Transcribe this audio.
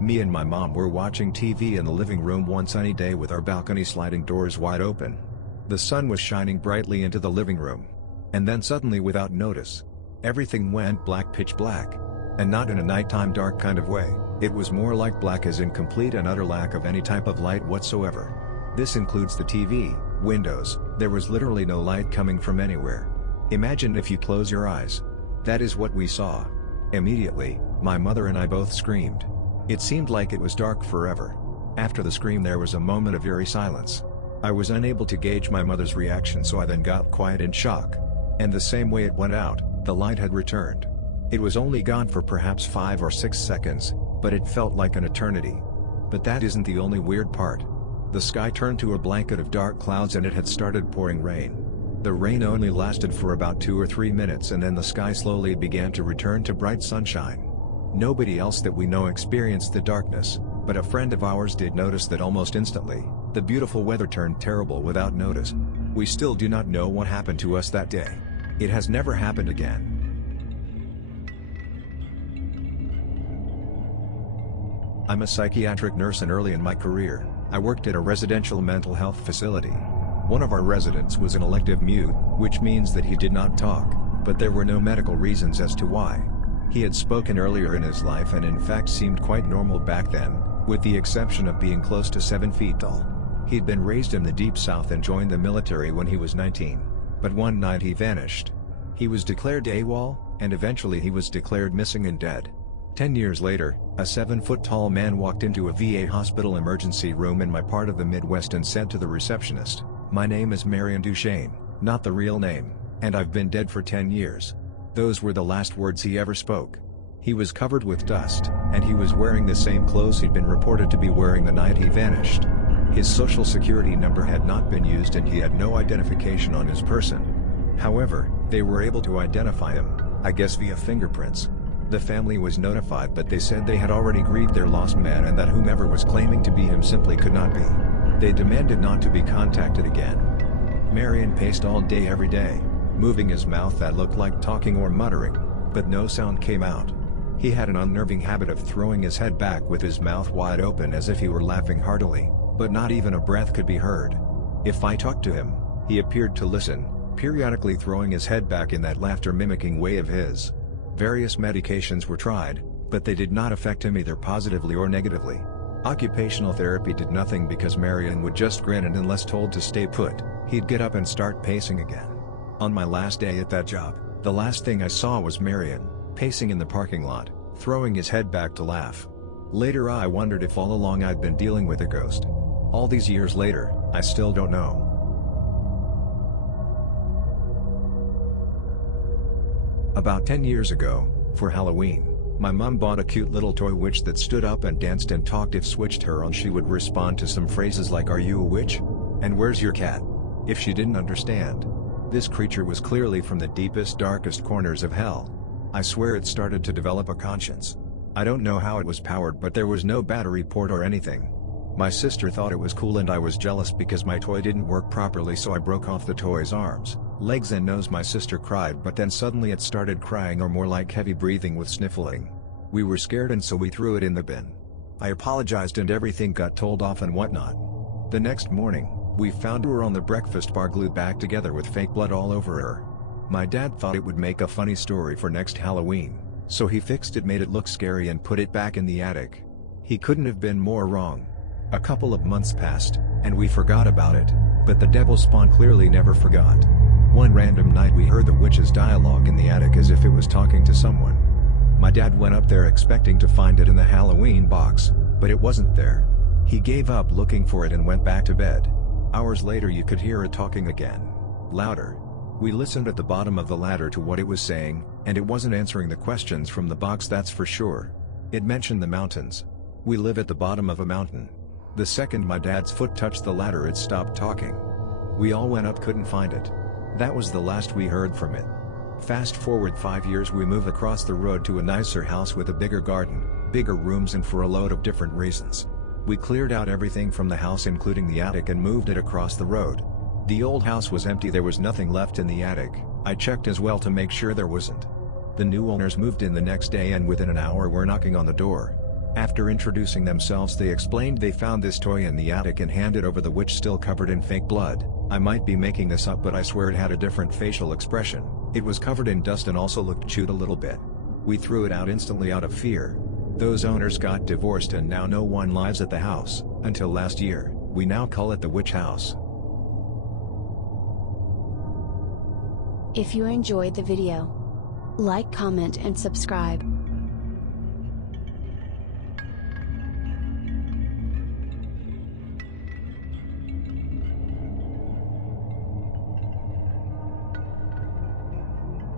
Me and my mom were watching TV in the living room one sunny day with our balcony sliding doors wide open. The sun was shining brightly into the living room. And then suddenly, without notice, everything went black, pitch black. And not in a nighttime dark kind of way, it was more like black as in complete and utter lack of any type of light whatsoever. This includes the TV, windows. There was literally no light coming from anywhere. Imagine if you close your eyes. That is what we saw. Immediately, my mother and I both screamed. It seemed like it was dark forever. After the scream there was a moment of eerie silence. I was unable to gauge my mother's reaction, so I then got quiet in shock. And the same way it went out, the light had returned. It was only gone for perhaps 5 or 6 seconds, but it felt like an eternity. But that isn't the only weird part. The sky turned to a blanket of dark clouds and it had started pouring rain. The rain only lasted for about 2 or 3 minutes, and then the sky slowly began to return to bright sunshine. Nobody else that we know experienced the darkness, but a friend of ours did notice that almost instantly, the beautiful weather turned terrible without notice. We still do not know what happened to us that day. It has never happened again. I'm a psychiatric nurse, and early in my career, I worked at a residential mental health facility. One of our residents was an elective mute, which means that he did not talk, but there were no medical reasons as to why. He had spoken earlier in his life and in fact seemed quite normal back then, with the exception of being close to 7 feet tall. He'd been raised in the Deep South and joined the military when he was 19. But one night he vanished. He was declared AWOL, and eventually he was declared missing and dead. 10 years later, a 7-foot-tall man walked into a VA hospital emergency room in my part of the Midwest and said to the receptionist, "My name is Marion Duchesne, not the real name, and I've been dead for 10 years. Those were the last words he ever spoke. He was covered with dust, and he was wearing the same clothes he'd been reported to be wearing the night he vanished. His social security number had not been used and he had no identification on his person. However, they were able to identify him, I guess via fingerprints. The family was notified, but they said they had already grieved their lost man and that whomever was claiming to be him simply could not be. They demanded not to be contacted again." Marion paced all day every day, moving his mouth that looked like talking or muttering, but no sound came out. He had an unnerving habit of throwing his head back with his mouth wide open as if he were laughing heartily, but not even a breath could be heard. If I talked to him, he appeared to listen, periodically throwing his head back in that laughter-mimicking way of his. Various medications were tried, but they did not affect him either positively or negatively. Occupational therapy did nothing because Marion would just grin, and unless told to stay put, he'd get up and start pacing again. On my last day at that job, the last thing I saw was Marion, pacing in the parking lot, throwing his head back to laugh. Later I wondered if all along I'd been dealing with a ghost. All these years later, I still don't know. About 10 years ago, for Halloween, my mom bought a cute little toy witch that stood up and danced and talked. If switched her on, she would respond to some phrases like, "Are you a witch?" and "Where's your cat?" if she didn't understand. This creature was clearly from the deepest, darkest corners of hell. I swear it started to develop a conscience. I don't know how it was powered, but there was no battery port or anything. My sister thought it was cool and I was jealous because my toy didn't work properly, so I broke off the toy's arms, legs and nose. My sister cried, but then suddenly it started crying, or more like heavy breathing with sniffling. We were scared and so we threw it in the bin. I apologized and everything got told off and whatnot. The next morning, we found her on the breakfast bar glued back together with fake blood all over her. My dad thought it would make a funny story for next Halloween, so he fixed it, made it look scary and put it back in the attic. He couldn't have been more wrong. A couple of months passed, and we forgot about it, but the devil's spawn clearly never forgot. One random night we heard the witch's dialogue in the attic as if it was talking to someone. My dad went up there expecting to find it in the Halloween box, but it wasn't there. He gave up looking for it and went back to bed. Hours later you could hear it talking again. Louder. We listened at the bottom of the ladder to what it was saying, and it wasn't answering the questions from the box, that's for sure. It mentioned the mountains. We live at the bottom of a mountain. The second my dad's foot touched the ladder it stopped talking. We all went up, couldn't find it. That was the last we heard from it. Fast forward 5 years, we move across the road to a nicer house with a bigger garden, bigger rooms, and for a load of different reasons. We cleared out everything from the house including the attic and moved it across the road. The old house was empty, there was nothing left in the attic. I checked as well to make sure there wasn't. The new owners moved in the next day and within an hour were knocking on the door. After introducing themselves, they explained they found this toy in the attic and handed over the witch still covered in fake blood. I might be making this up, but I swear it had a different facial expression. It was covered in dust and also looked chewed a little bit. We threw it out instantly out of fear. Those owners got divorced and now no one lives at the house. Until last year, we now call it the witch house. If you enjoyed the video, like, comment and subscribe.